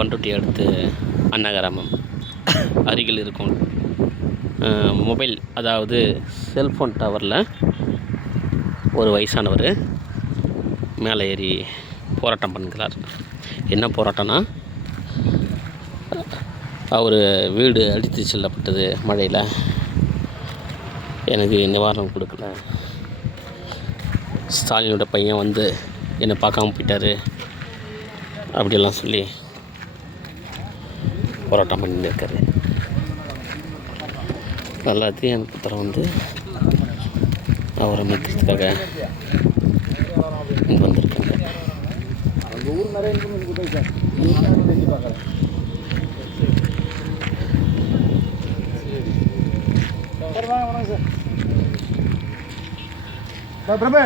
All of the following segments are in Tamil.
பண்ருட்டி அடுத்து அன்னகிராமம் அருகில் இருக்கும் மொபைல் அதாவது செல்ஃபோன் டவரில் ஒரு வயசானவர் மேலே ஏறி போராட்டம் பண்ணுகிறார். என்ன போராட்டம்னா, அவர் வீடு அடித்து செல்லப்பட்டது மழையில், எனக்கு நிவாரணம் கொடுக்கல, ஸ்டாலினோட பையன் வந்து என்னை பார்க்காம போயிட்டார் அப்படியெல்லாம் சொல்லி போராட்டம் பண்ணிட்டு இருக்காரு. எல்லாத்தையும் எனக்கு புத்தரம் வந்து அவரை மீட்கிறதுக்காக இங்கே வந்திருக்காங்க. பிரபு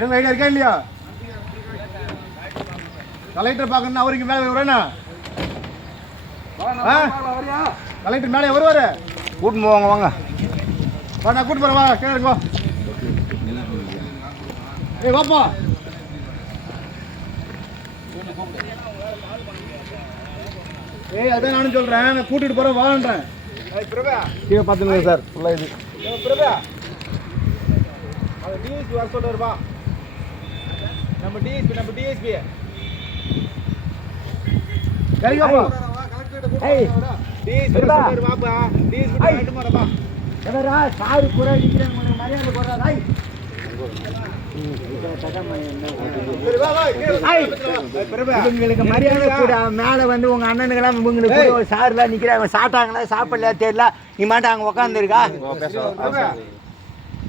என்ன ஐடியா இருக்கா இல்லையா? கலெக்டர் பார்க்கணும், அவருக்கு மேலே வரேண்ணா. கலெக்டர் மேலே வருவாரு, கூட்டின்னு போவாங்க. வாங்க நான் கூட்டு போறேன். வாங்க கேளுங்க. ஏய் வாப்பா. ஏய் அதான் நானும் சொல்றேன், நான் கூட்டிட்டு போறேன் வான்றேன். கீழே பார்த்துங்க சார் ஃபுல்லாக இது. அவன் டிஎஸ்பி வர சொல்லுவாருப்பா. நம்ம டிஎஸ்பி சரிங்கப்பா. ஏய் டிஎஸ்பி சொல்லுவாரு வாப்பா. டிஎஸ்பி கரெக்ட் மாறப்பா. எவரா சாரு புரா நிக்கிறேன், உனக்கு மரியாதை போறா. டேய் இவங்களுக்கு மரியாதை கூட. மேலே வந்து உங்க அண்ணனுக்கெல்லாம் இவங்களுக்கு ஒரு சார்லாம் நிற்கிறாங்க. சாப்பிட்டாங்களா சாப்பிடல தெரியல, நீ மாட்டா அங்கே உட்காந்துருக்கா.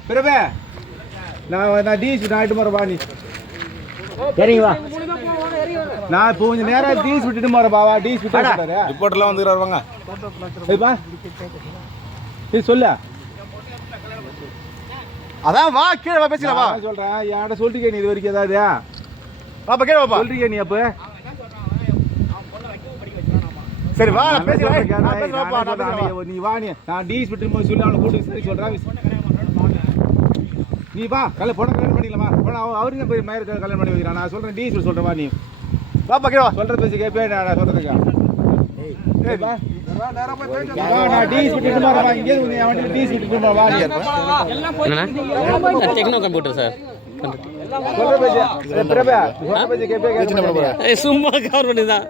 பிரபே நான் டிஎஸ்பி ஆகிட்டு போறப்பா. நீ சரிங்களா? நான் இப்போ கொஞ்சம் நேரம் டிஎஸ்பி விட்டுட்டு போறப்பாவா. டிஎஸ்பி ரிப்போர்ட்லாம் வந்துக்கிறாரு. வாங்க சொல்ல. அதான் வா கீழே வா பேசலாம். வா சொல்றேன். என்கிட்ட சொல்லிருக்கே நீ இது வரைக்கும் ஏதாவது? பாப்பா கீழே வாப்பா. சொல்லிருக்கே நீ அப்போ? சரி வா பேசலாம். நீ வா. நான் டிஎஸ்பி விட்டு போய் சொல்லி அவனை கூட்டு சரி சொல்றேன். நீ வா கல்ல பொண்ணை கல்யாணம் பண்ணிக்கலாமா? அவருக்கு போய் மயிறு கல்யாணம் பண்ணி வைக்கிறான். நான் சொல்றேன் டிஎஸ்பி சொல்றேன். வா நீ பாப்பா கீழே வா. சொல்றது பேசி கேட்பே. நான் சொல்றதுக்கா டெக்னோ கம்ப்யூட்டர் சார். சும்மா கவர் பண்ணி தான்